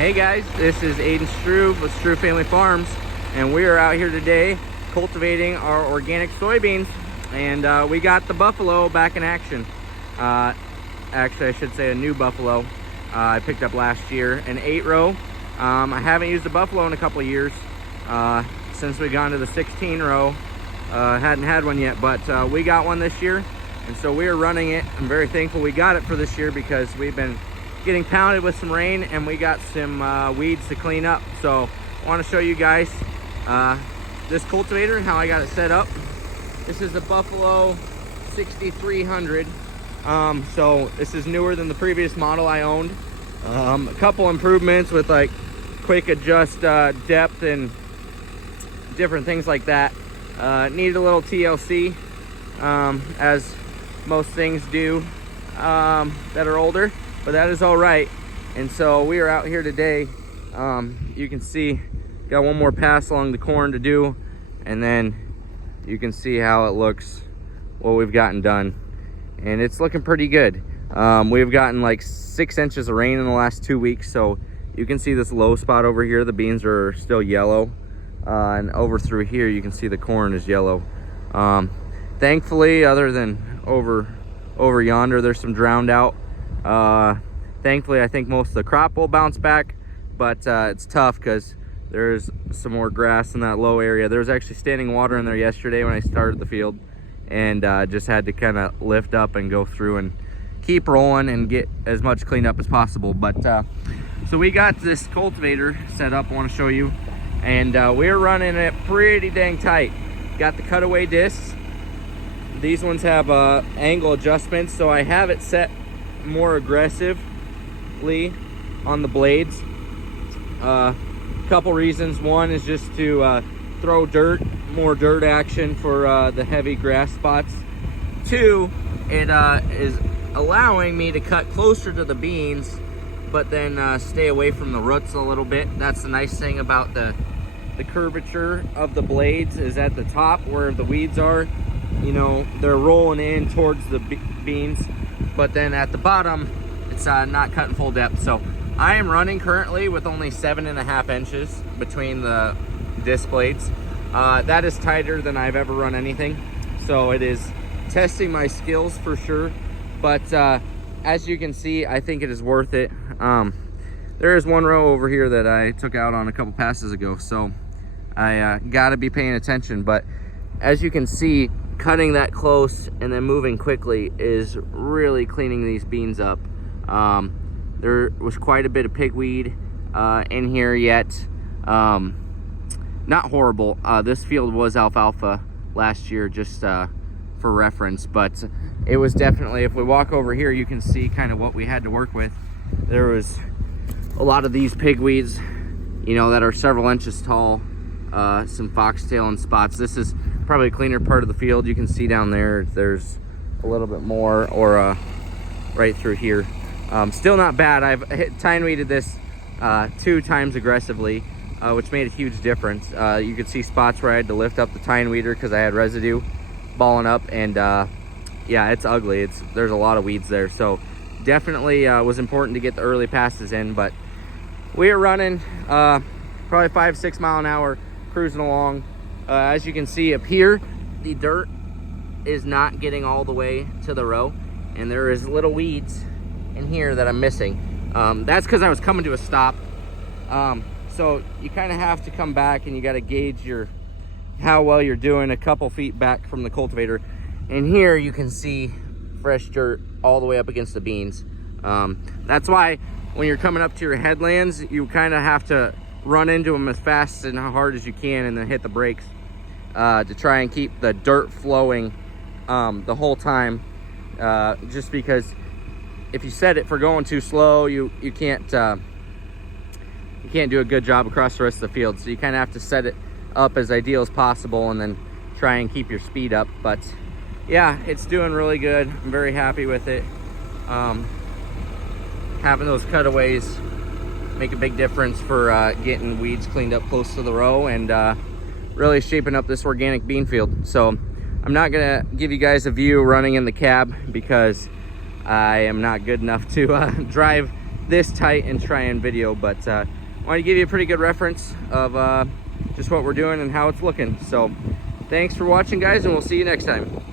Hey guys, this is Aiden Struve with Struve Family Farms, and we are out here today cultivating our organic soybeans, and we got the buffalo back in action. Actually, I should say a new buffalo I picked up last year, an 8-row. I haven't used a buffalo in a couple of years since we got into the 16-row. Hadn't had one yet, but we got one this year, and so we are running it. I'm very thankful we got it for this year because we've been getting pounded with some rain and we got some weeds to clean up. So I want to show you guys this cultivator and how I got it set up. This is a Buffalo 6300. So this is newer than the previous model I owned. A couple improvements with like quick adjust depth and different things like that. Needed a little TLC, as most things do that are older, but that is all right. And so we are out here today. You can see, got one more pass along the corn to do, and then you can see how it looks, what we've gotten done, and it's looking pretty good. We've gotten like 6 inches of rain in the last 2 weeks, so you can see this low spot over here, the beans are still yellow, and over through here you can see the corn is yellow. Thankfully, other than over yonder, there's some drowned out. Thankfully, I think most of the crop will bounce back, but it's tough because there's some more grass in that low area. There was actually standing water in there yesterday when I started the field, and just had to kind of lift up and go through and keep rolling and get as much cleanup as possible. But so we got this cultivator set up, I want to show you, and we're running it pretty dang tight. Got the cutaway discs. These ones have angle adjustments, so I have it set more aggressively on the blades. Couple reasons. One is just to throw more dirt action for the heavy grass spots. Two, it is allowing me to cut closer to the beans, but then stay away from the roots a little bit. That's the nice thing about the curvature of the blades, is at the top where the weeds are, you know, they're rolling in towards the beans, but then at the bottom it's not cutting full depth. So I am running currently with only 7.5 inches between the disc blades. That is tighter than I've ever run anything, so it is testing my skills for sure. But as you can see, I think it is worth it. There is one row over here that I took out on a couple passes ago, so I gotta be paying attention. But as you can see, cutting that close and then moving quickly is really cleaning these beans up. There was quite a bit of pigweed in here yet. Not horrible. This field was alfalfa last year, just for reference, but it was definitely, if we walk over here, you can see kind of what we had to work with. There was a lot of these pigweeds, you know, that are several inches tall, some foxtail and spots. This is probably a cleaner part of the field. You can see down there, there's a little bit more, or right through here. Still not bad. I've tine weeded this 2 times aggressively, which made a huge difference. You could see spots where I had to lift up the tine weeder because I had residue balling up, and yeah, it's ugly. There's a lot of weeds there, so definitely was important to get the early passes in. But we are running probably 5-6 mile an hour, cruising along. As you can see up here, the dirt is not getting all the way to the row, and there is little weeds in here that I'm missing. That's because I was coming to a stop. So you kind of have to come back and you got to gauge how well you're doing a couple feet back from the cultivator. And here you can see fresh dirt all the way up against the beans. That's why when you're coming up to your headlands, you kind of have to run into them as fast and hard as you can, and then hit the brakes to try and keep the dirt flowing the whole time. Just because if you set it for going too slow, you can't do a good job across the rest of the field. So you kind of have to set it up as ideal as possible and then try and keep your speed up. But yeah, it's doing really good. I'm very happy with it. Having those cutaways make a big difference for getting weeds cleaned up close to the row, and really shaping up this organic bean field. So I'm not gonna give you guys a view running in the cab because I am not good enough to drive this tight and try and video, but want to give you a pretty good reference of just what we're doing and how it's looking. So thanks for watching, guys, and we'll see you next time.